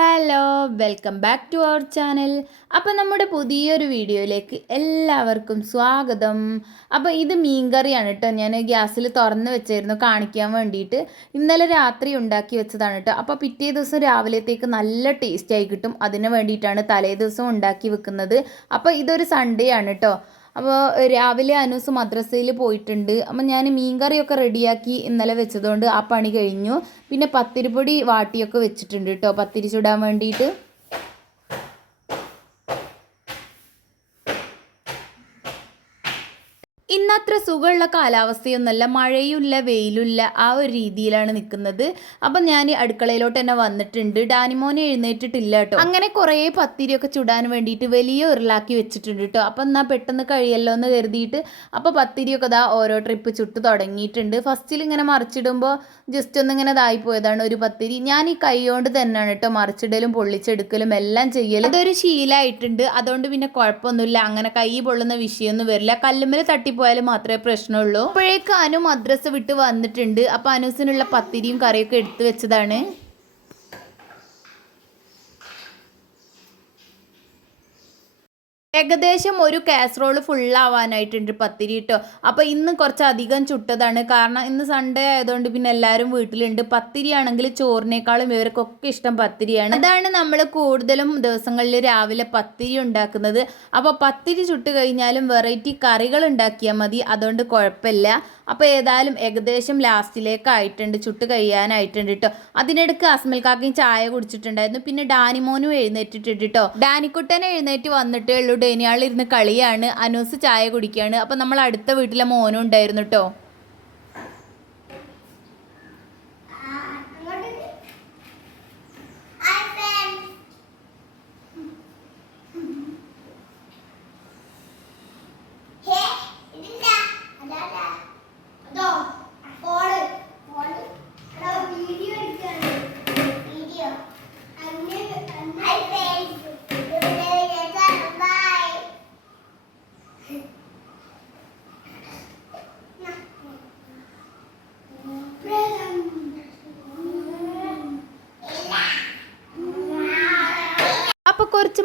Hello welcome back to our channel. അപ്പോൾ നമ്മുടെ പുതിയൊരു വീഡിയോയിലേക്ക് എല്ലാവർക്കും സ്വാഗതം. അപ്പോൾ ഇത് മീൻകറിയാണ് കേട്ടോ ഞാൻ ഗ്യാസിൽ തുറന്ന് വെച്ചായിരുന്നു കാണിക്കാൻ വേണ്ടിയിട്ട്. ഇന്നലെ രാത്രി ഉണ്ടാക്കി വെച്ചതാണ് കേട്ടോ അപ്പോൾ പിറ്റേ ദിവസം രാവിലത്തേക്ക് നല്ല ടേസ്റ്റായി കിട്ടും. അതിന് വേണ്ടിയിട്ടാണ് തലേ ദിവസം ഉണ്ടാക്കി വെക്കുന്നത്. അപ്പോൾ ഇതൊരു സൺഡേ ആണ് കേട്ടോ അപ്പോൾ രാവിലെ അനൂസ് മദ്രസയിൽ പോയിട്ടുണ്ട്. അപ്പം ഞാൻ മീൻകറിയൊക്കെ റെഡിയാക്കി ഇന്നലെ വെച്ചതുകൊണ്ട് ആ പണി കഴിഞ്ഞു. പിന്നെ പത്തിരിപ്പൊടി വാട്ടിയൊക്കെ വെച്ചിട്ടുണ്ട് കേട്ടോ പത്തിരി ചുടാൻ വേണ്ടിയിട്ട്. ഇന്നത്ര സുഖമുള്ള കാലാവസ്ഥയൊന്നുമല്ല മഴയുമില്ല വെയിലുമില്ല ആ ഒരു രീതിയിലാണ് നിൽക്കുന്നത്. അപ്പം ഞാൻ അടുക്കളയിലോട്ട് തന്നെ വന്നിട്ടുണ്ട്. ഡാനിമോനെ എഴുന്നേറ്റിട്ടില്ല കേട്ടോ. അങ്ങനെ കുറേ പത്തിരിയൊക്കെ ചുടാൻ വേണ്ടിയിട്ട് വലിയ ഉരുളാക്കി വെച്ചിട്ടുണ്ട് കേട്ടോ. അപ്പം എന്നാൽ പെട്ടെന്ന് കഴിയല്ലോ എന്ന് കരുതിയിട്ട് അപ്പോൾ പത്തിരിയൊക്കെ ദാ ഓരോ ട്രിപ്പ് ചുട്ട് തുടങ്ങിയിട്ടുണ്ട്. ഫസ്റ്റിൽ ഇങ്ങനെ മറിച്ചിടുമ്പോൾ ജസ്റ്റ് ഒന്നിങ്ങനെ ഇതായി പോയതാണ് ഒരു പത്തിരി. ഞാൻ ഈ കൈ കൊണ്ട് തന്നെയാണ് കേട്ടോ മറിച്ചിടലും പൊള്ളിച്ചെടുക്കലും എല്ലാം ചെയ്യലും. അതൊരു ശീലമായിട്ടുണ്ട് അതുകൊണ്ട് പിന്നെ കുഴപ്പമൊന്നുമില്ല. അങ്ങനെ കൈ പൊള്ളുന്ന വിഷയമൊന്നും വരില്ല. കല്ലുമ്മൽ തട്ടിപ്പോയാൽ മാത്രമേ പ്രശ്നമുള്ളൂ. അപ്പോഴേക്കും അനു മദ്രസ വിട്ട് വന്നിട്ടുണ്ട്. അപ്പോൾ അനുസിനുള്ള പത്തിരിയും കറിയൊക്കെ എടുത്തു വെച്ചതാണ്. ഏകദേശം ഒരു കാസറോൾ ഫുള്ളാവാനായിട്ടുണ്ട് പത്തിരി കേട്ടോ അപ്പോൾ ഇന്ന് കുറച്ച് അധികം ചുട്ടതാണ്. കാരണം ഇന്ന് സൺഡേ ആയതുകൊണ്ട് പിന്നെ എല്ലാവരും വീട്ടിലുണ്ട്. പത്തിരി ആണെങ്കിൽ ചോറിനേക്കാളും ഇവർക്കൊക്കെ ഇഷ്ടം പത്തിരിയാണ്. അതാണ് നമ്മൾ കൂടുതലും ദിവസങ്ങളിൽ രാവിലെ പത്തിരി ഉണ്ടാക്കുന്നത്. അപ്പോൾ പത്തിരി ചുട്ട് കഴിഞ്ഞാലും വെറൈറ്റി കറികൾ ഉണ്ടാക്കിയാൽ മതി. അതുകൊണ്ട് കുഴപ്പമില്ല. അപ്പോൾ ഏതായാലും ഏകദേശം ലാസ്റ്റിലേക്ക് ആയിട്ടുണ്ട്. ചുട്ട് കഴിയാനായിട്ടുണ്ട് കേട്ടോ അതിനിടയ്ക്ക് അസ്മൽ കാക്കയും ചായ കുടിച്ചിട്ടുണ്ടായിരുന്നു. പിന്നെ ഡാനിമോനും എഴുന്നേറ്റിട്ടുണ്ട് കേട്ടോ ഡാനിക്കുട്ടൻ എഴുന്നേറ്റ് വന്നിട്ടേ ഉള്ളൂ. ഡേനിയാൾ ഇരുന്ന് കളിയാണ്. അനൂസ് ചായ കുടിക്കുകയാണ്. അപ്പം നമ്മൾ അടുത്ത വീട്ടിലെ മോനും ഉണ്ടായിരുന്നു കേട്ടോ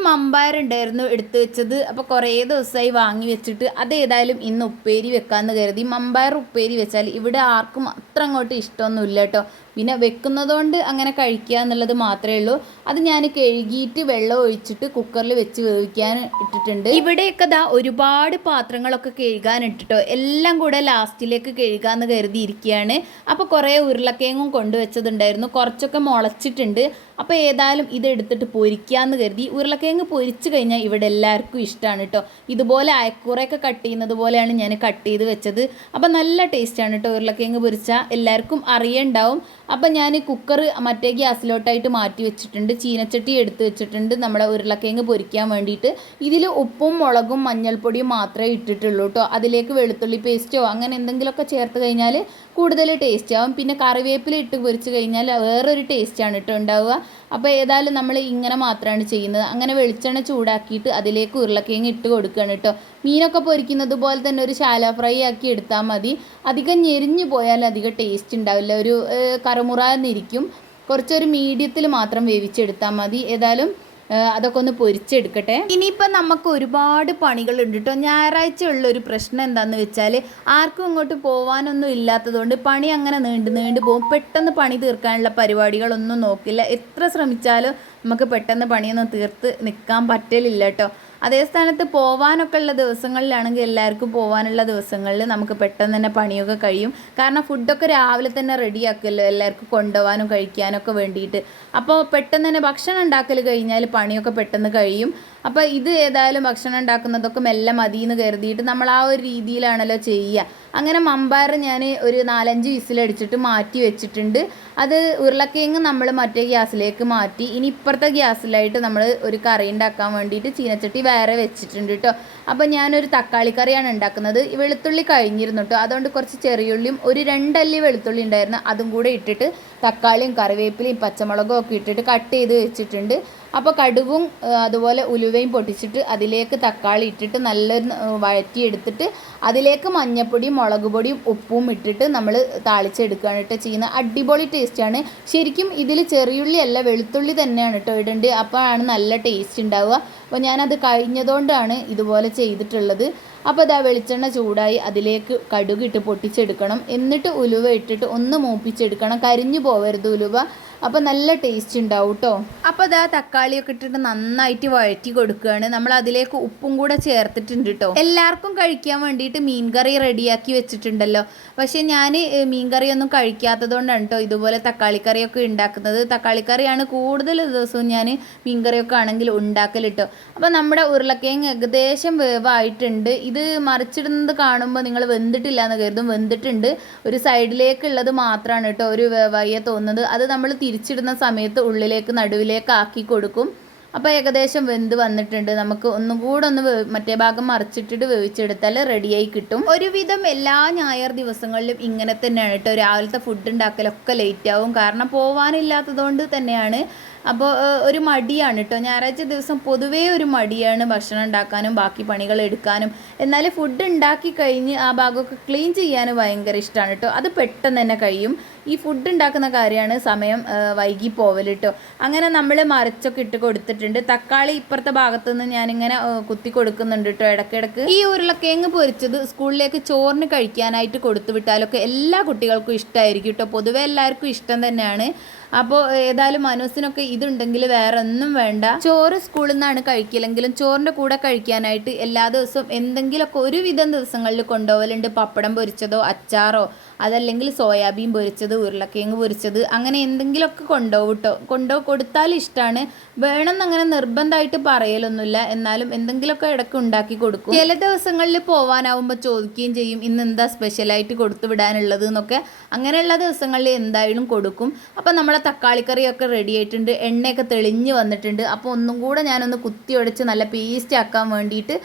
മമ്പയർ ഉണ്ടായിരുന്നു എടുത്തു വെച്ചത്. അപ്പോൾ കുറേ ദിവസമായി വാങ്ങി വെച്ചിട്ട് അത് ഏതായാലും ഇന്ന് ഉപ്പേരി വെക്കാമെന്ന് കരുതി. മമ്പയർ ഉപ്പേരി വെച്ചാൽ ഇവിടെ ആർക്കും അത്ര അങ്ങോട്ട് ഇഷ്ടമൊന്നുമില്ല കേട്ടോ. പിന്നെ വെക്കുന്നതുകൊണ്ട് അങ്ങനെ കഴിക്കുക എന്നുള്ളത് മാത്രമേ ഉള്ളൂ. അത് ഞാൻ കഴുകിയിട്ട് വെള്ളം ഒഴിച്ചിട്ട് കുക്കറിൽ വെച്ച് വേവിക്കാൻ ഇട്ടിട്ടുണ്ട്. ഇവിടെയൊക്കെ ദാ ഒരുപാട് പാത്രങ്ങളൊക്കെ കഴുകാൻ ഇട്ടിട്ടോ. എല്ലാം കൂടെ ലാസ്റ്റിലേക്ക് കഴുകാന്ന് കരുതി ഇരിക്കുകയാണ് അപ്പോൾ കുറേ ഉരുളക്കിഴങ്ങും കൊണ്ടുവച്ചതുണ്ടായിരുന്നു കുറച്ചൊക്കെ മുളച്ചിട്ടുണ്ട്. അപ്പോൾ ഏതായാലും ഇത് എടുത്തിട്ട് പൊരിക്കാമെന്ന് കരുതി. ഉരുളക്കിഴങ്ങ് പൊരിച്ചു കഴിഞ്ഞാൽ ഇവിടെ എല്ലാവർക്കും ഇഷ്ടമാണ് കേട്ടോ. ഇതുപോലെ അയക്കൂറയൊക്കെ കട്ട് ചെയ്യുന്നത് പോലെയാണ് ഞാൻ കട്ട് ചെയ്ത് വെച്ചത്. അപ്പോൾ നല്ല ടേസ്റ്റാണ് കേട്ടോ ഉരുളക്കിഴങ്ങ് പൊരിച്ചാൽ എല്ലാവർക്കും അറിയണ്ടാവും. അപ്പം ഞാൻ കുക്കർ മറ്റേ ഗ്യാസിലോട്ടായിട്ട് മാറ്റി വെച്ചിട്ടുണ്ട്. ചീനച്ചട്ടി എടുത്ത് വെച്ചിട്ടുണ്ട്. നമ്മുടെ ഉരുളക്കിഴങ്ങ് പൊരിക്കാൻ വേണ്ടിയിട്ട്. ഇതിൽ ഉപ്പും മുളകും മഞ്ഞൾപ്പൊടിയും മാത്രമേ ഇട്ടിട്ടുള്ളൂ കേട്ടോ. അതിലേക്ക് വെളുത്തുള്ളി പേസ്റ്റോ അങ്ങനെ എന്തെങ്കിലുമൊക്കെ ചേർത്ത് കഴിഞ്ഞാൽ കൂടുതൽ ടേസ്റ്റ് ആവും. പിന്നെ കറിവേപ്പില ഇട്ട് പൊരിച്ച് കഴിഞ്ഞാൽ വേറൊരു ടേസ്റ്റാണ് കേട്ടോ ഉണ്ടാവുക. അപ്പോൾ ഏതായാലും നമ്മൾ ഇങ്ങനെ മാത്രമാണ് ചെയ്യുന്നത്. അങ്ങനെ വെളിച്ചെണ്ണ ചൂടാക്കിയിട്ട് അതിലേക്ക് ഉരുളക്കിഴങ്ങ് ഇട്ട് കൊടുക്കുകയാണ് കേട്ടോ. മീനൊക്കെ പൊരിക്കുന്നത് പോലെ തന്നെ ഒരു ശാല ഫ്രൈ ആക്കി എടുത്താൽ മതി. അധികം ഞെരിഞ്ഞു പോയാൽ അധികം ടേസ്റ്റ് ഉണ്ടാവില്ല. ഒരു കറുമുറ എന്നിരിക്കും. കുറച്ചൊരു മീഡിയത്തിൽ മാത്രം വേവിച്ചെടുത്താൽ മതി. ഏതായാലും അതൊക്കെ ഒന്ന് പൊരിച്ചെടുക്കട്ടെ. ഇനിയിപ്പോൾ നമുക്ക് ഒരുപാട് പണികളുണ്ട് കേട്ടോ ഞായറാഴ്ച ഉള്ള ഒരു പ്രശ്നം എന്താണെന്ന് വെച്ചാൽ ആർക്കും ഇങ്ങോട്ട് പോകാനൊന്നും ഇല്ലാത്തതുകൊണ്ട് പണി അങ്ങനെ നീണ്ടു നീണ്ടു പോകും. പെട്ടെന്ന് പണി തീർക്കാനുള്ള പരിപാടികളൊന്നും നോക്കില്ല. എത്ര ശ്രമിച്ചാലും നമുക്ക് പെട്ടെന്ന് പണിയൊന്നും തീർത്ത് നിൽക്കാൻ പറ്റലില്ല കേട്ടോ അതേ സ്ഥാനത്ത് പോവാനൊക്കെ ഉള്ള ദിവസങ്ങളിലാണെങ്കിൽ എല്ലാവർക്കും പോകാനുള്ള ദിവസങ്ങളിൽ നമുക്ക് പെട്ടെന്ന് തന്നെ പണിയൊക്കെ കഴിയും. കാരണം ഫുഡൊക്കെ രാവിലെ തന്നെ റെഡിയാക്കുമല്ലോ എല്ലാവർക്കും കൊണ്ടുപോകാനും കഴിക്കാനൊക്കെ വേണ്ടിയിട്ട്. അപ്പോൾ പെട്ടെന്ന് തന്നെ ഭക്ഷണം ഉണ്ടാക്കൽ കഴിഞ്ഞാൽ പണിയൊക്കെ പെട്ടെന്ന് കഴിയും. അപ്പോൾ ഇത് ഏതായാലും ഭക്ഷണം ഉണ്ടാക്കുന്നതൊക്കെ മെല്ലെ മതി എന്ന് കരുതിയിട്ട് നമ്മൾ ആ ഒരു രീതിയിലാണല്ലോ ചെയ്യുക. അങ്ങനെ മമ്പാർ ഞാൻ ഒരു നാലഞ്ച് വിസിലടിച്ചിട്ട് മാറ്റി വെച്ചിട്ടുണ്ട്. അത് ഉരുളക്കിഴങ്ങ് നമ്മൾ മറ്റേ ഗ്യാസിലേക്ക് മാറ്റി ഇനി ഇപ്പുറത്തെ ഗ്യാസിലായിട്ട് നമ്മൾ ഒരു കറി ഉണ്ടാക്കാൻ വേണ്ടിയിട്ട് ചീനച്ചട്ടി വേറെ വെച്ചിട്ടുണ്ട് കേട്ടോ അപ്പോൾ ഞാനൊരു തക്കാളി കറിയാണ് ഉണ്ടാക്കുന്നത്. വെളുത്തുള്ളി കഴിഞ്ഞിരുന്നു കേട്ടോ അതുകൊണ്ട് കുറച്ച് ചെറിയുള്ളിയും ഒരു രണ്ടല്ലി വെളുത്തുള്ളി ഉണ്ടായിരുന്നു. അതും കൂടെ ഇട്ടിട്ട് തക്കാളിയും കറിവേപ്പിലയും പച്ചമുളകും ഒക്കെ ഇട്ടിട്ട് കട്ട് ചെയ്ത് വെച്ചിട്ടുണ്ട്. അപ്പോൾ കടുവും അതുപോലെ ഉലുവയും പൊട്ടിച്ചിട്ട് അതിലേക്ക് തക്കാളി ഇട്ടിട്ട് നല്ല വഴറ്റിയെടുത്തിട്ട് അതിലേക്ക് മഞ്ഞപ്പൊടിയും മുളക് പൊടിയും ഉപ്പും ഇട്ടിട്ട് നമ്മൾ താളിച്ചെടുക്കുകയാണ് കേട്ടോ ചെയ്യുന്നത്. അടിപൊളി ടേസ്റ്റാണ് ശരിക്കും ഇതിൽ ചെറിയുള്ളി അല്ല വെളുത്തുള്ളി തന്നെയാണ് കേട്ടോ ഇടേണ്ടത്. അപ്പോഴാണ് നല്ല ടേസ്റ്റ് ഉണ്ടാവുക. അപ്പോൾ ഞാനത് കഴിഞ്ഞതുകൊണ്ടാണ് ഇതുപോലെ ചെയ്തിട്ടുള്ളത്. അപ്പോൾ ഇതാ വെളിച്ചെണ്ണ ചൂടായി അതിലേക്ക് കടുകിട്ട് പൊട്ടിച്ചെടുക്കണം. എന്നിട്ട് ഉലുവ ഇട്ടിട്ട് ഒന്ന് മൂപ്പിച്ചെടുക്കണം. കരിഞ്ഞു പോവരുത് ഉലുവ. അപ്പോൾ നല്ല ടേസ്റ്റ് ഉണ്ടാവും കേട്ടോ അപ്പോൾ അതാ തക്കാളിയൊക്കെ ഇട്ടിട്ട് നന്നായിട്ട് വഴറ്റി കൊടുക്കുകയാണ്. നമ്മൾ അതിലേക്ക് ഉപ്പും കൂടെ ചേർത്തിട്ടുണ്ട് കേട്ടോ എല്ലാവർക്കും കഴിക്കാൻ വേണ്ടിയിട്ട് മീൻകറി റെഡിയാക്കി വെച്ചിട്ടുണ്ടല്ലോ. പക്ഷേ ഞാൻ മീൻകറി ഒന്നും കഴിക്കാത്തതുകൊണ്ടാണ് കേട്ടോ ഇതുപോലെ തക്കാളിക്കറിയൊക്കെ ഉണ്ടാക്കുന്നത്. തക്കാളിക്കറിയാണ് കൂടുതൽ ദിവസവും ഞാൻ മീൻകറിയൊക്കെ ആണെങ്കിൽ ഉണ്ടാക്കൽ കേട്ടോ അപ്പോൾ നമ്മുടെ ഉരുളക്കിഴങ്ങ് ഏകദേശം വേവായിട്ടുണ്ട്. ഇത് മറിച്ചിടുന്നത് കാണുമ്പോൾ നിങ്ങൾ വെന്തിട്ടില്ല എന്ന് കരുതും. വെന്തിട്ടുണ്ട്. ഒരു സൈഡിലേക്കുള്ളത് മാത്രമാണ് കേട്ടോ ഒരു വേവായ തോന്നുന്നത്. അത് നമ്മൾ തിരിച്ചിടുന്ന സമയത്ത് ഉള്ളിലേക്ക് നടുവിലേക്ക് ആക്കി കൊടുക്കും. അപ്പോൾ ഏകദേശം വെന്ത് വന്നിട്ടുണ്ട്. നമുക്ക് ഒന്നും കൂടെ ഒന്ന് മറ്റേ ഭാഗം മറിച്ചിട്ടിട്ട് വേവിച്ചെടുത്താൽ റെഡിയായി കിട്ടും. ഒരുവിധം എല്ലാ ഞായർ ദിവസങ്ങളിലും ഇങ്ങനെ തന്നെയാണ് കേട്ടോ. രാവിലത്തെ ഫുഡ് ഉണ്ടാക്കലൊക്കെ ലേറ്റ് ആവും. കാരണം പോവാനില്ലാത്തതുകൊണ്ട് തന്നെയാണ് അപ്പോൾ ഒരു മടിയാണ് കേട്ടോ ഞായറാഴ്ച ദിവസം പൊതുവേ ഒരു മടിയാണ് ഭക്ഷണം ഉണ്ടാക്കാനും ബാക്കി പണികൾ എടുക്കാനും. എന്നാൽ ഫുഡ് ഉണ്ടാക്കി കഴിഞ്ഞ് ആ ഭാഗമൊക്കെ ക്ലീൻ ചെയ്യാൻ ഭയങ്കര ഇഷ്ടമാണ് കേട്ടോ അത് പെട്ടെന്ന് തന്നെ കഴിയും. ഈ ഫുഡ് ഉണ്ടാക്കുന്ന കാര്യമാണ് സമയം വൈകി പോവൽ കേട്ടോ അങ്ങനെ നമ്മൾ മറിച്ചൊക്കെ ഇട്ട് കൊടുത്തിട്ടുണ്ട്. തക്കാളി ഇപ്പുറത്തെ ഭാഗത്തു നിന്ന് ഞാനിങ്ങനെ കുത്തി കൊടുക്കുന്നുണ്ട് കേട്ടോ ഇടയ്ക്കിടയ്ക്ക്. ഈ ഉരുളക്കിഴങ്ങ് പൊരിച്ചത് സ്കൂളിലേക്ക് ചോറിന് കഴിക്കാനായിട്ട് കൊടുത്തു വിട്ടാലൊക്കെ എല്ലാ കുട്ടികൾക്കും ഇഷ്ടമായിരിക്കും കേട്ടോ പൊതുവെ എല്ലാവർക്കും ഇഷ്ടം തന്നെയാണ്. അപ്പോൾ ഏതായാലും മനസ്സിനൊക്കെ ഇതുണ്ടെങ്കിൽ വേറെ ഒന്നും വേണ്ട. ചോറ് സ്കൂളിൽ നിന്നാണ് കഴിക്കില്ലെങ്കിലും ചോറിന്റെ കൂടെ കഴിക്കാനായിട്ട് എല്ലാ ദിവസവും എന്തെങ്കിലുമൊക്കെ ഒരുവിധം ദിവസങ്ങളിൽ കൊണ്ടുപോകലുണ്ട് പപ്പടം പൊരിച്ചതോ അച്ചാറോ അതല്ലെങ്കിൽ സോയാബീൻ പൊരിച്ചത് ഉരുളക്കിഴങ്ങ് പൊരിച്ചത് അങ്ങനെ എന്തെങ്കിലുമൊക്കെ കൊണ്ടോ കേട്ടോ. കൊണ്ടോ കൊടുത്താൽ ഇഷ്ടമാണ്. വേണമെന്നങ്ങനെ നിർബന്ധമായിട്ട് പറയലൊന്നുമില്ല. എന്നാലും എന്തെങ്കിലുമൊക്കെ ഇടയ്ക്ക് ഉണ്ടാക്കി കൊടുക്കും. ചില ദിവസങ്ങളിൽ പോവാനാവുമ്പോൾ ചോദിക്കുകയും ചെയ്യും ഇന്ന് എന്താ സ്പെഷ്യലായിട്ട് കൊടുത്തു വിടാനുള്ളത്? എന്നൊക്കെ. അങ്ങനെയുള്ള ദിവസങ്ങളിൽ എന്തായാലും കൊടുക്കും. അപ്പോൾ നമ്മളെ തക്കാളിക്കറിയൊക്കെ റെഡി ആയിട്ടുണ്ട്. എണ്ണയൊക്കെ തെളിഞ്ഞ് വന്നിട്ടുണ്ട്. അപ്പോൾ ഒന്നും കൂടെ ഞാനൊന്ന് കുത്തി ഉടച്ച് നല്ല പേസ്റ്റ് ആക്കാൻ വേണ്ടിയിട്ട്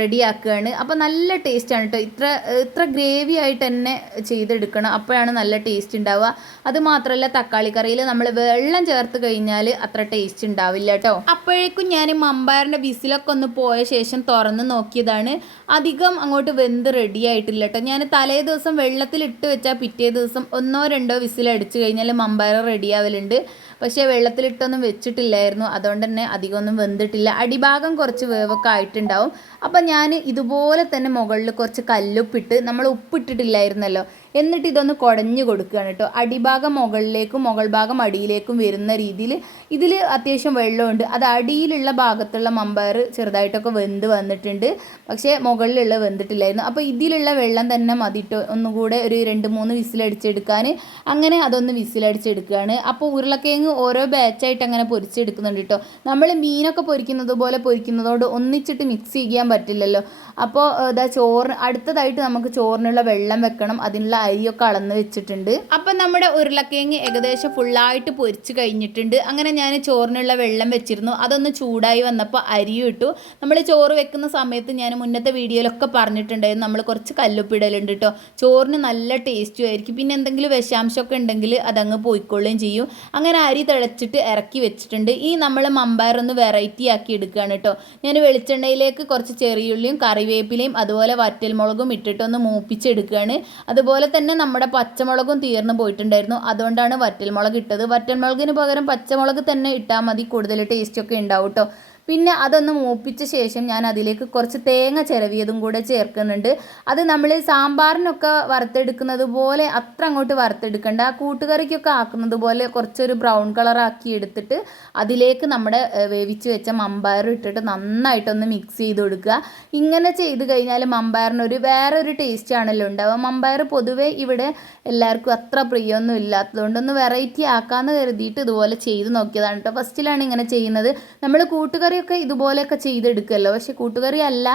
റെഡിയാക്കുകയാണ് അപ്പോൾ നല്ല ടേസ്റ്റാണ് കേട്ടോ. ഇത്ര ഇത്ര ഗ്രേവി ആയിട്ട് തന്നെ ചെയ്തെടുക്കണം. അപ്പോഴാണ് നല്ല ടേസ്റ്റ് ഉണ്ടാവുക. അത് മാത്രമല്ല തക്കാളി കറിയിൽ നമ്മൾ വെള്ളം ചേർത്ത് കഴിഞ്ഞാൽ അത്ര ടേസ്റ്റ് ഉണ്ടാവില്ല കേട്ടോ. അപ്പോഴേക്കും ഞാൻ മമ്പാറിന്റെ വിസിലൊക്കെ ഒന്ന് പോയ ശേഷം തുറന്ന് നോക്കിയതാണ്. അധികം അങ്ങോട്ട് വെന്ത് റെഡി ആയിട്ടില്ല കേട്ടോ. ഞാൻ തലേ ദിവസം വെള്ളത്തിൽ ഇട്ട് വെച്ചാൽ പിറ്റേ ദിവസം ഒന്നോ രണ്ടോ വിസിലടിച്ചു കഴിഞ്ഞാൽ മമ്പയർ റെഡി ആവലുണ്ട്. പക്ഷേ വെള്ളത്തിലിട്ടൊന്നും വെച്ചിട്ടില്ലായിരുന്നു. അതുകൊണ്ട് തന്നെ അധികമൊന്നും വെന്തിട്ടില്ല. അടിഭാഗം കുറച്ച് വേവൊക്കെ ആയിട്ടുണ്ടാവും. അപ്പം ഞാൻ ഇതുപോലെ തന്നെ മുകളിൽ കുറച്ച് കല്ലുപ്പിട്ട് നമ്മൾ ഉപ്പിട്ടിട്ടില്ലായിരുന്നല്ലോ. എന്നിട്ട് ഇതൊന്ന് കുടഞ്ഞു കൊടുക്കുകയാണ് കേട്ടോ. അടിഭാഗം മുകളിലേക്കും മുകൾ ഭാഗം അടിയിലേക്കും വരുന്ന രീതിയിൽ ഇതിൽ അത്യാവശ്യം വെള്ളമുണ്ട്. അത് അടിയിലുള്ള ഭാഗത്തുള്ള മമ്പയർ ചെറുതായിട്ടൊക്കെ വെന്ത് വന്നിട്ടുണ്ട്. പക്ഷേ മുകളിലുള്ള വെന്തിട്ടില്ലായിരുന്നു. അപ്പോൾ ഇതിലുള്ള വെള്ളം തന്നെ മതിട്ട് ഒന്നുകൂടെ ഒരു രണ്ട് മൂന്ന് വിസിലടിച്ചെടുക്കാൻ. അങ്ങനെ അതൊന്ന് വിസിലടിച്ചെടുക്കുകയാണ്. അപ്പോൾ ഉരുളക്കിഴങ്ങ് ഓരോ ബാച്ചായിട്ട് അങ്ങനെ പൊരിച്ചെടുക്കുന്നുണ്ട് കേട്ടോ നമ്മൾ മീനൊക്കെ പൊരിക്കുന്നത് പോലെ പൊരിക്കുന്നതോട് ഒന്നിച്ചിട്ട് മിക്സ് ചെയ്യാൻ പറ്റില്ലല്ലോ. അപ്പോൾ ഇതാ ചോറ് അടുത്തതായിട്ട് നമുക്ക് ചോറിനുള്ള വെള്ളം വെക്കണം. അതിനുള്ള അരിയൊക്കെ അളന്ന് വെച്ചിട്ടുണ്ട്. അപ്പം നമ്മുടെ ഉരുളക്കിഴങ്ങ് ഏകദേശം ഫുള്ളായിട്ട് പൊരിച്ച് കഴിഞ്ഞിട്ടുണ്ട്. അങ്ങനെ ഞാൻ ചോറിനുള്ള വെള്ളം വെച്ചിരുന്നു. അതൊന്ന് ചൂടായി വന്നപ്പോൾ അരിയും ഇട്ടു. നമ്മൾ ചോറ് വെക്കുന്ന സമയത്ത് ഞാൻ മുന്നത്തെ വീഡിയോയിലൊക്കെ പറഞ്ഞിട്ടുണ്ടായിരുന്നു. നമ്മൾ കുറച്ച് കല്ലുപ്പിടലുണ്ട് കേട്ടോ ചോറിന് നല്ല ടേസ്റ്റും ആയിരിക്കും. പിന്നെ എന്തെങ്കിലും വിഷാംശമൊക്കെ ഉണ്ടെങ്കിൽ അതങ്ങ് പോയിക്കൊള്ളുകയും ചെയ്യും. അങ്ങനെ തിളച്ചിട്ട് ഇറക്കി വെച്ചിട്ടുണ്ട്. ഈ നമ്മൾ മമ്പയർ ഒന്ന് വെറൈറ്റി ആക്കി എടുക്കുകയാണ് കേട്ടോ. ഞാൻ വെളിച്ചെണ്ണയിലേക്ക് കുറച്ച് ചെറിയുള്ളിയും കറിവേപ്പിലയും അതുപോലെ വറ്റൽമുളകും ഇട്ടിട്ടൊന്ന് മൂപ്പിച്ചെടുക്കുകയാണ് അതുപോലെ തന്നെ നമ്മുടെ പച്ചമുളകും തീർന്നു പോയിട്ടുണ്ടായിരുന്നു. അതുകൊണ്ടാണ് വറ്റൽമുളക് ഇട്ടത്. വറ്റൽമുളകിന് പകരം പച്ചമുളക് തന്നെ ഇട്ടാൽ മതി. കൂടുതൽ ടേസ്റ്റൊക്കെ ഉണ്ടാവും കേട്ടോ. പിന്നെ അതൊന്ന് മൂപ്പിച്ച ശേഷം ഞാൻ അതിലേക്ക് കുറച്ച് തേങ്ങ ചിരവിയതും കൂടെ ചേർക്കുന്നുണ്ട്. അത് നമ്മൾ സാമ്പാറിനൊക്കെ വറുത്തെടുക്കുന്നത് പോലെ അത്ര അങ്ങോട്ട് വറുത്തെടുക്കേണ്ട. ആ കൂട്ടുകറിക്കൊക്കെ ആക്കുന്നത് പോലെ കുറച്ചൊരു ബ്രൗൺ കളർ ആക്കി എടുത്തിട്ട് അതിലേക്ക് നമ്മുടെ വേവിച്ച് വെച്ച മമ്പയർ ഇട്ടിട്ട് നന്നായിട്ടൊന്ന് മിക്സ് ചെയ്ത് കൊടുക്കുക. ഇങ്ങനെ ചെയ്ത് കഴിഞ്ഞാൽ മമ്പയറിനൊരു വേറെ ഒരു ടേസ്റ്റ് ആണല്ലോ ഉണ്ടാവുക. മമ്പയർ പൊതുവേ ഇവിടെ എല്ലാവർക്കും അത്ര പ്രിയമൊന്നും ഇല്ലാത്തതുകൊണ്ട് ഒന്ന് വെറൈറ്റി ആക്കാമെന്ന് കരുതിയിട്ട് ഇതുപോലെ ചെയ്ത് നോക്കിയതാണ് കേട്ടോ ഫസ്റ്റിലാണ് ഇങ്ങനെ ചെയ്യുന്നത്. നമ്മൾ കൂട്ടുകറിയൊക്കെ ഇതുപോലെയൊക്കെ ചെയ്തെടുക്കുമല്ലോ പക്ഷെ കൂട്ടുകറി അല്ല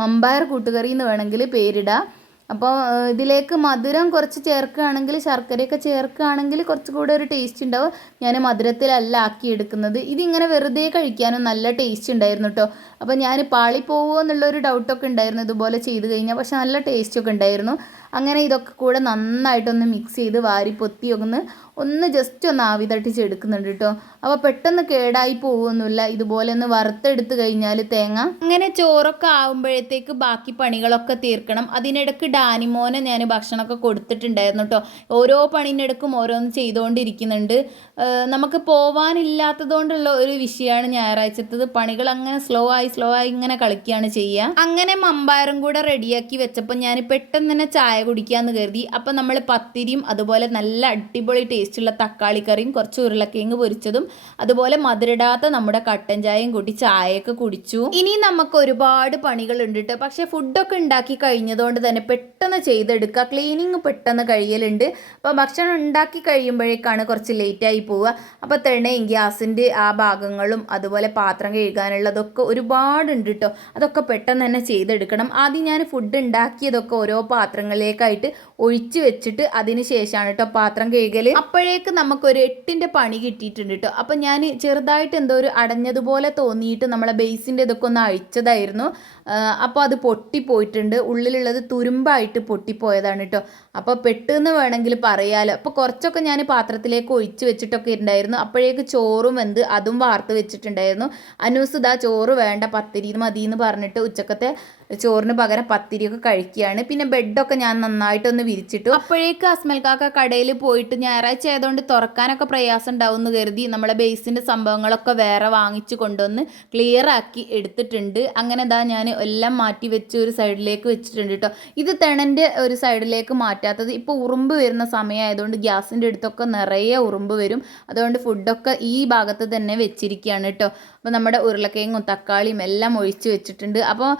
മമ്പയർ കൂട്ടുകറി എന്ന് വേണമെങ്കിൽ പേരിടാം. അപ്പോൾ ഇതിലേക്ക് മധുരം കുറച്ച് ചേർക്കുകയാണെങ്കിൽ ശർക്കരയൊക്കെ ചേർക്കുകയാണെങ്കിൽ കുറച്ചുകൂടെ ഒരു ടേസ്റ്റ് ഉണ്ടാവും. ഞാൻ മധുരത്തിലല്ല ആക്കി എടുക്കുന്നത് ഇതിങ്ങനെ വെറുതെ കഴിക്കാനും നല്ല ടേസ്റ്റ് ഉണ്ടായിരുന്നു കേട്ടോ അപ്പോൾ ഞാൻ പാളി പോവുമോ എന്നുള്ളൊരു ഡൗട്ടൊക്കെ ഉണ്ടായിരുന്നു ഇതുപോലെ ചെയ്ത് കഴിഞ്ഞാൽ. പക്ഷെ നല്ല ടേസ്റ്റൊക്കെ ഉണ്ടായിരുന്നു. അങ്ങനെ ഇതൊക്കെ കൂടെ നന്നായിട്ടൊന്ന് മിക്സ് ചെയ്ത് വാരി പൊത്തി ഒന്ന് ഒന്ന് ജസ്റ്റ് ഒന്ന് ആവി തട്ടിച്ചെടുക്കുന്നുണ്ട് കേട്ടോ അപ്പോൾ പെട്ടെന്ന് കേടായി പോകുമൊന്നുമില്ല ഇതുപോലെ ഒന്ന് വറുത്തെടുത്ത് കഴിഞ്ഞാൽ തേങ്ങ അങ്ങനെ ചോറൊക്കെ ആകുമ്പോഴത്തേക്ക് ബാക്കി പണികളൊക്കെ തീർക്കണം. അതിനിടക്ക് ഡാനിമോനെ ഞാൻ ഭക്ഷണമൊക്കെ കൊടുത്തിട്ടുണ്ടായിരുന്നു കേട്ടോ ഓരോ പണിനിടക്കും ഓരോന്ന് ചെയ്തുകൊണ്ടിരിക്കുന്നുണ്ട്. നമുക്ക് പോവാനില്ലാത്തതുകൊണ്ടുള്ള ഒരു വിഷയമാണ് ഞായറാഴ്ചത്തത്. പണികൾ അങ്ങനെ സ്ലോ ആയി സ്ലോ ആയി ഇങ്ങനെ കളിക്കുകയാണ് ചെയ്യുക. അങ്ങനെ മമ്പായറും കൂടെ റെഡിയാക്കി വെച്ചപ്പോൾ ഞാൻ പെട്ടെന്ന് തന്നെ ചായ കുടിക്കാമെന്ന് കരുതി. അപ്പോൾ നമ്മൾ പത്തിരിയും അതുപോലെ നല്ല അടിപൊളി ടേസ്റ്റുള്ള തക്കാളി കറിയും കുറച്ച് ഉരുളക്കിഴങ്ങ് പൊരിച്ചതും അതുപോലെ മധുരിടാത്ത നമ്മുടെ കട്ടൻ ചായയും കൂട്ടി ചായയൊക്കെ കുടിച്ചു. ഇനി നമുക്ക് ഒരുപാട് പണികളുണ്ട് കേട്ടോ പക്ഷേ ഫുഡൊക്കെ ഉണ്ടാക്കി കഴിഞ്ഞതുകൊണ്ട് തന്നെ പെട്ടെന്ന് ചെയ്തെടുക്കുക. ക്ലീനിങ് പെട്ടെന്ന് കഴിയലുണ്ട്. അപ്പോൾ ഭക്ഷണം ഉണ്ടാക്കി കഴിയുമ്പോഴേക്കാണ് കുറച്ച് ലേറ്റായി പോവുക. അപ്പോൾ തന്നെ ഗ്യാസിന്റെ ആ ഭാഗങ്ങളും അതുപോലെ പാത്രം കഴുകാനുള്ളതൊക്കെ ഒരുപാടുണ്ട് കേട്ടോ അതൊക്കെ പെട്ടെന്ന് തന്നെ ചെയ്തെടുക്കണം. ആദ്യം ഞാൻ ഫുഡ് ഉണ്ടാക്കിയതൊക്കെ ഓരോ പാത്രങ്ങളിലേക്കായിട്ട് ഒഴിച്ചു വെച്ചിട്ട് അതിന് ശേഷമാണ് കേട്ടോ പാത്രം കഴുകൽ അപ്പോഴേക്ക് നമുക്കൊരു എട്ടിന്റെ പണി കിട്ടിയിട്ടുണ്ട് കേട്ടോ അപ്പം ഞാൻ ചെറുതായിട്ട് എന്തോ ഒരു അടഞ്ഞതുപോലെ തോന്നിയിട്ട് നമ്മളെ ബേസിന്റെ ഇതൊക്കെ ഒന്ന് അഴിച്ചതായിരുന്നു. അപ്പോൾ അത് പൊട്ടിപ്പോയിട്ടുണ്ട്. ഉള്ളിലുള്ളത് തുരുമ്പായിട്ട് പൊട്ടിപ്പോയതാണ് കേട്ടോ അപ്പോൾ പെട്ടെന്ന് വേണമെങ്കിൽ പറയാലോ. അപ്പോൾ കുറച്ചൊക്കെ ഞാൻ പാത്രത്തിലേക്ക് ഒഴിച്ച് വെച്ചിട്ടൊക്കെ ഉണ്ടായിരുന്നു അപ്പോഴേക്ക് ചോറും എന്ത് അതും വാർത്ത് വെച്ചിട്ടുണ്ടായിരുന്നു. അനൂസ് ഇതാ ചോറ് വേണ്ട പത്തിരി മതി എന്ന് പറഞ്ഞിട്ട് ഉച്ചക്കത്തെ ചോറിന് പകരം പത്തിരിയൊക്കെ കഴിക്കുകയാണ്. പിന്നെ ബെഡൊക്കെ ഞാൻ നന്നായിട്ടൊന്ന് വിരിച്ചിട്ടു. അപ്പോഴേക്ക് അസ്മൽ കാക്ക കടയിൽ പോയിട്ട് ഞായറാഴ്ച ആയതുകൊണ്ട് തുറക്കാനൊക്കെ പ്രയാസം ഉണ്ടാവും എന്ന് കരുതി നമ്മളെ ബേസിന്റെ സംഭവങ്ങളൊക്കെ വേറെ വാങ്ങിച്ചു കൊണ്ടുവന്ന് ക്ലിയർ ആക്കി എടുത്തിട്ടുണ്ട്. അങ്ങനെ ഇതാ ഞാൻ എല്ലാം മാറ്റി വെച്ച് ഒരു സൈഡിലേക്ക് വെച്ചിട്ടുണ്ട് കേട്ടോ ഇത് തെണന്റെ ഒരു സൈഡിലേക്ക് മാറ്റാത്തത് ഇപ്പോൾ ഉറുമ്പ് വരുന്ന സമയമായതുകൊണ്ട് ഗ്യാസിന്റെ അടുത്തൊക്കെ നിറയെ ഉറുമ്പ് വരും. അതുകൊണ്ട് ഫുഡൊക്കെ ഈ ഭാഗത്ത് തന്നെ വെച്ചിരിക്കുകയാണ് കേട്ടോ അപ്പോൾ നമ്മുടെ ഉരുളക്കിഴങ്ങും തക്കാളിയും എല്ലാം ഒഴിച്ച് വെച്ചിട്ടുണ്ട്. അപ്പോൾ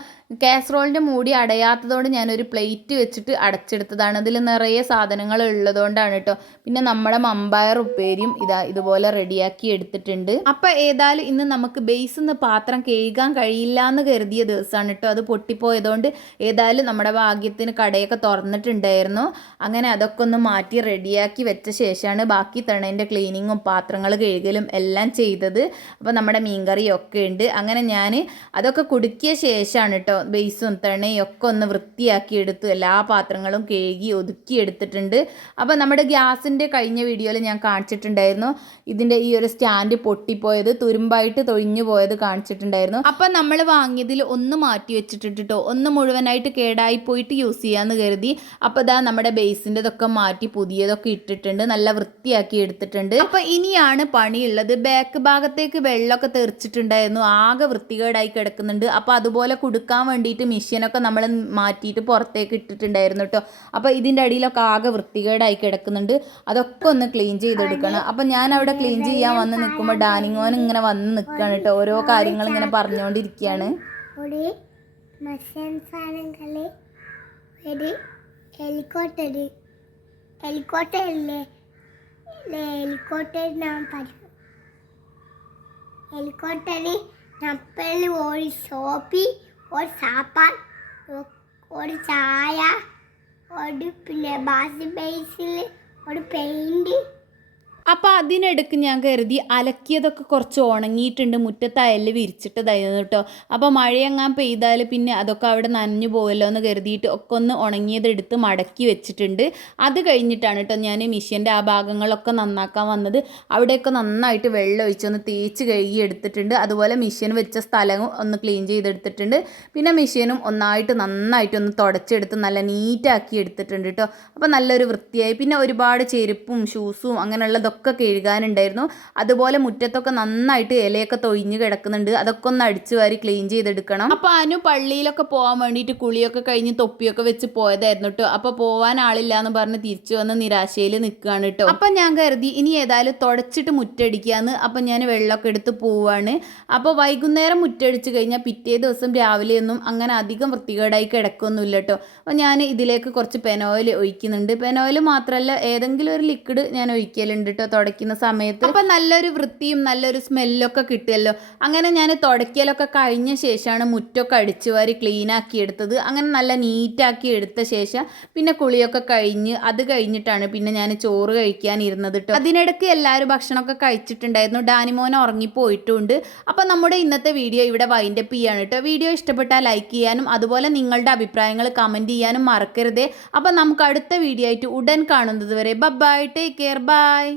കാസറോളിന്റെ മൂടി അടയാത്തതുകൊണ്ട് ഞാനൊരു പ്ലേറ്റ് വെച്ചിട്ട് അടച്ചെടുത്തതാണ്. അതിൽ നിറയെ സാധനങ്ങൾ ഉള്ളതുകൊണ്ടാണ് കേട്ടോ പിന്നെ നമ്മുടെ മമ്പയർ ഉപ്പേരിയും ഇതാ ഇതുപോലെ റെഡിയാക്കി എടുത്തിട്ടുണ്ട്. അപ്പോൾ ഏതായാലും ഇന്ന് നമുക്ക് ബേസ് നിന്ന് പാത്രം കഴുകാൻ കഴിയില്ല എന്ന് കരുതിയ ദിവസമാണ് കേട്ടോ അത് പൊട്ടിപ്പോയതുകൊണ്ട് ഏതായാലും നമ്മുടെ ഭാഗ്യത്തിന് കടയൊക്കെ തുറന്നിട്ടുണ്ടായിരുന്നു. അങ്ങനെ അതൊക്കെ ഒന്ന് മാറ്റി റെഡിയാക്കി വെച്ച ശേഷമാണ് ബാക്കി തണേന്റെ ക്ലീനിങ്ങും പാത്രങ്ങൾ കഴുകലും എല്ലാം ചെയ്തത്. അപ്പോൾ നമ്മുടെ മീൻകറിയൊക്കെ ഉണ്ട്. അങ്ങനെ ഞാൻ അതൊക്കെ കുടുക്കിയ ശേഷമാണ് കേട്ടോ ബേസും തണയും ഒക്കെ ഒന്ന് വൃത്തിയാക്കി എടുത്തു. എല്ലാ പാത്രങ്ങളും കഴുകി ഒതുക്കി എടുത്തിട്ടുണ്ട്. അപ്പോൾ നമ്മുടെ ഗ്യാസിന്റെ കഴിഞ്ഞ വീഡിയോയിൽ ഞാൻ കാണിച്ചിട്ടുണ്ടായിരുന്നു. ഇതിന്റെ ഈ ഒരു സ്റ്റാൻഡ് പൊട്ടിപ്പോയത് തുരുമ്പായിട്ട് തൊഴിഞ്ഞു പോയത് കാണിച്ചിട്ടുണ്ടായിരുന്നു. അപ്പം നമ്മൾ വാങ്ങിയതിൽ ഒന്ന് മാറ്റി വെച്ചിട്ടുണ്ട് കേട്ടോ ഒന്ന് മുഴുവനായിട്ട് കേടായി പോയിട്ട് യൂസ് ചെയ്യാമെന്ന് കരുതി. അപ്പോൾ ഇതാ നമ്മുടെ ബേസിന്റെതൊക്കെ മാറ്റി പുതിയതൊക്കെ ഇട്ടിട്ടുണ്ട്. നല്ല വൃത്തിയാക്കി എടുത്തിട്ടുണ്ട്. അപ്പോൾ ഇനിയാണ് പണിയുള്ളത്. ബാക്ക് ഭാഗത്തേക്ക് വെള്ളമൊക്കെ തെറിച്ചിട്ടുണ്ടായിരുന്നു. ആകെ വൃത്തികേടായി കിടക്കുന്നുണ്ട്. അപ്പോൾ അതുപോലെ കൊടുക്കാൻ വേണ്ടിയിട്ട് മെഷീനൊക്കെ നമ്മൾ മാറ്റിയിട്ട് പുറത്തേക്ക് ഇട്ടിട്ടുണ്ടായിരുന്നു കേട്ടോ അപ്പോൾ ഇതിന്റെ അടിയിലൊക്കെ ആകെ വൃത്തികേടായി കിടക്കുന്നുണ്ട്. അതൊക്കെ ഒന്ന് ക്ലീൻ ചെയ്തെടുക്കണം. അപ്പോൾ ഞാൻ അവിടെ ക്ലീൻ ചെയ്യാൻ വന്ന് നിൽക്കുമ്പോൾ ഡാനിങ്ങോൻ ഇങ്ങനെ വന്ന് നിൽക്കുകയാണ് കേട്ടോ ഓരോ കാര്യങ്ങൾ ഇങ്ങനെ പറഞ്ഞുകൊണ്ടിരിക്കുകയാണ് ഹെലികോപ്റ്ററിൽ ഹെലികോപ്റ്റർ ഹെലികോപ്റ്റർ അല്ലേ ഹെലികോപ്റ്റർ ഞാൻ പറഞ്ഞു ഹെലികോപ്റ്റർ കപ്പലിൽ ഓടി സോപ്പി ഒരു സാപ്പാൻ ഒരു ചായ ഒരു പിന്നെ ബാസ് ബേസിൽ ഒരു പെയിന്റ് അപ്പോൾ അതിനിടയ്ക്ക് ഞാൻ കരുതി അലക്കിയതൊക്കെ കുറച്ച് ഉണങ്ങിയിട്ടുണ്ട് മുറ്റത്ത് അയൽ വിരിച്ചിട്ടതായിരുന്നു കേട്ടോ. അപ്പോൾ മഴയെങ്ങാൻ പെയ്താൽ പിന്നെ അതൊക്കെ അവിടെ നനഞ്ഞു പോകല്ലോ എന്ന് കരുതിയിട്ട് ഒക്കെ ഒന്ന് ഉണങ്ങിയതെടുത്ത് മടക്കി വെച്ചിട്ടുണ്ട്. അത് കഴിഞ്ഞിട്ടാണ് കേട്ടോ ഞാൻ മിഷ്യന്റെ ആ ഭാഗങ്ങളൊക്കെ നന്നാക്കാൻ വന്നത്. അവിടെയൊക്കെ നന്നായിട്ട് വെള്ളം ഒഴിച്ചൊന്ന് തേച്ച് കഴുകി എടുത്തിട്ടുണ്ട്. അതുപോലെ മിഷ്യൻ വെച്ച സ്ഥലവും ഒന്ന് ക്ലീൻ ചെയ്തെടുത്തിട്ടുണ്ട്. പിന്നെ മിഷ്യനും ഒന്നായിട്ട് നന്നായിട്ടൊന്ന് തുടച്ചെടുത്ത് നല്ല നീറ്റാക്കി എടുത്തിട്ടുണ്ട് കേട്ടോ. അപ്പോൾ നല്ലൊരു വൃത്തിയായി. പിന്നെ ഒരുപാട് ചെരുപ്പും ഷൂസും അങ്ങനെയുള്ളതൊക്കെ കഴുകാനുണ്ടായിരുന്നു അതുപോലെ മുറ്റത്തൊക്കെ നന്നായിട്ട് ഇലയൊക്കെ തൊഴിഞ്ഞ് കിടക്കുന്നുണ്ട്. അതൊക്കെ ഒന്ന് അടിച്ചു വാരി ക്ലീൻ ചെയ്തെടുക്കണം. അപ്പോൾ അനു പള്ളിയിലൊക്കെ പോകാൻ വേണ്ടിയിട്ട് കുളിയൊക്കെ കഴിഞ്ഞ് തൊപ്പിയൊക്കെ വെച്ച് പോയതായിരുന്നു കേട്ടോ അപ്പോൾ പോകാൻ ആളില്ല എന്ന് പറഞ്ഞ് തിരിച്ചു വന്ന് നിരാശയിൽ നിൽക്കുകയാണ് കേട്ടോ അപ്പം ഞാൻ കരുതി ഇനി ഏതായാലും തുടച്ചിട്ട് മുറ്റടിക്കാന്ന്. അപ്പം ഞാൻ വെള്ളമൊക്കെ എടുത്ത് പോവാണ്. അപ്പോൾ വൈകുന്നേരം മുറ്റടിച്ച് കഴിഞ്ഞാൽ പിറ്റേ ദിവസം രാവിലെ ഒന്നും അങ്ങനെ അധികം വൃത്തികേടായി കിടക്കൊന്നുമില്ല കേട്ടോ അപ്പോൾ ഞാൻ ഇതിലേക്ക് കുറച്ച് പെനോയിൽ ഒഴിക്കുന്നുണ്ട്. പെനോയിൽ മാത്രമല്ല ഏതെങ്കിലും ഒരു ലിക്വിഡ് ഞാൻ ഒഴിക്കലുണ്ട് കേട്ടോ കേട്ടോ തുടയ്ക്കുന്ന സമയത്ത്. അപ്പം നല്ലൊരു വൃത്തിയും നല്ലൊരു സ്മെല്ലൊക്കെ കിട്ടുമല്ലോ അങ്ങനെ ഞാൻ തുടയ്ക്കലൊക്കെ കഴിഞ്ഞ ശേഷമാണ് മുറ്റൊക്കെ അടിച്ചു വാരി ക്ലീൻ ആക്കി എടുത്തത്. അങ്ങനെ നല്ല നീറ്റാക്കി എടുത്ത ശേഷം പിന്നെ കുളിയൊക്കെ കഴിഞ്ഞ് അത് കഴിഞ്ഞിട്ടാണ് പിന്നെ ഞാൻ ചോറ് കഴിക്കാൻ ഇരുന്നത് കേട്ടോ അതിനിടയ്ക്ക് എല്ലാവരും ഭക്ഷണമൊക്കെ കഴിച്ചിട്ടുണ്ടായിരുന്നു. ഡാനിമോൻ ഉറങ്ങിപ്പോയിട്ടുണ്ട്. അപ്പോൾ നമ്മുടെ ഇന്നത്തെ വീഡിയോ ഇവിടെ വൈൻഡപ്പ് ചെയ്യാണ് കേട്ടോ വീഡിയോ ഇഷ്ടപ്പെട്ടാൽ ലൈക്ക് ചെയ്യാനും അതുപോലെ നിങ്ങളുടെ അഭിപ്രായങ്ങൾ കമന്റ് ചെയ്യാനും മറക്കരുതേ. അപ്പോൾ നമുക്ക് അടുത്ത വീഡിയോ ആയിട്ട് ഉടൻ കാണുന്നത് വരെ ബൈ ടേക്ക് കെയർ ബൈ